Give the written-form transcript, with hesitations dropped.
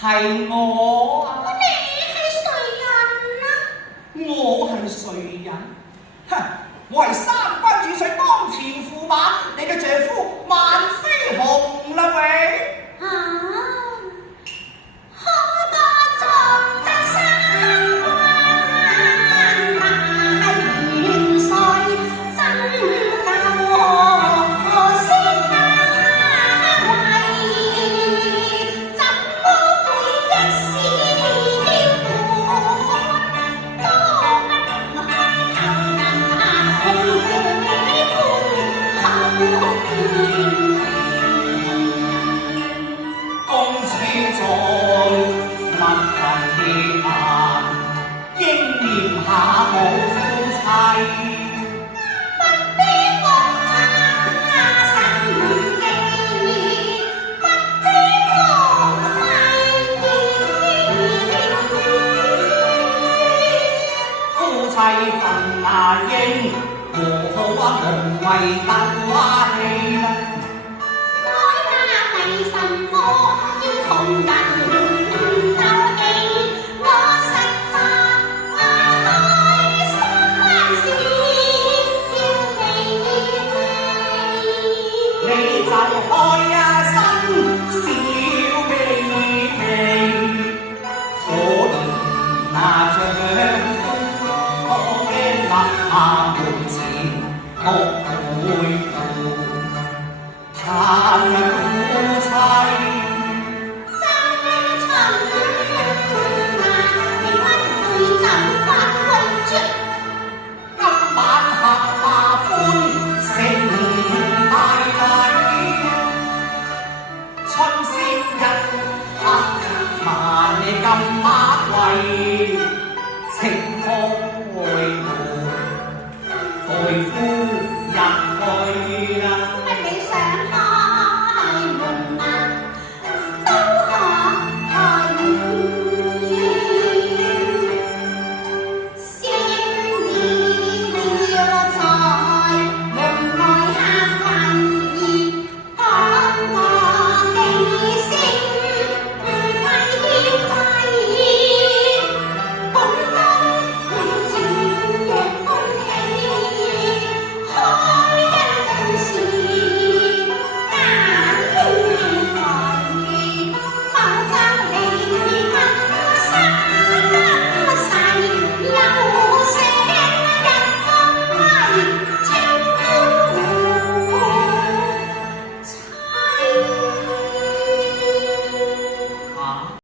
係我啊！你係誰人啊？我係誰人？哼！我係三軍主帥當前駙馬，你嘅丈夫萬飛鴻啦喂！好多壯志三關，大元帥真夠先啊為，怎麼會一時了半？多不開頭人啊，控這般公子在密雲結下，應念下好夫妻。不必放花生記，不必浪費夫妻分那應和好啊，無謂鬥啊氣啦。愛他為什麼要同人鬥氣？我實在開心事要你就開啊心小微微，可憐那丈夫可驚立下門前哭背負，嘆夫妻。今晚合下歡盛大禮，春先一刻萬金馬貴，情開門，代夫入去啦。乜你想開門啊？都可開門，先要在門外客圍，講個幾聲唔係本當情若歡喜，開一件事難免來，否則你今生今世又寫一封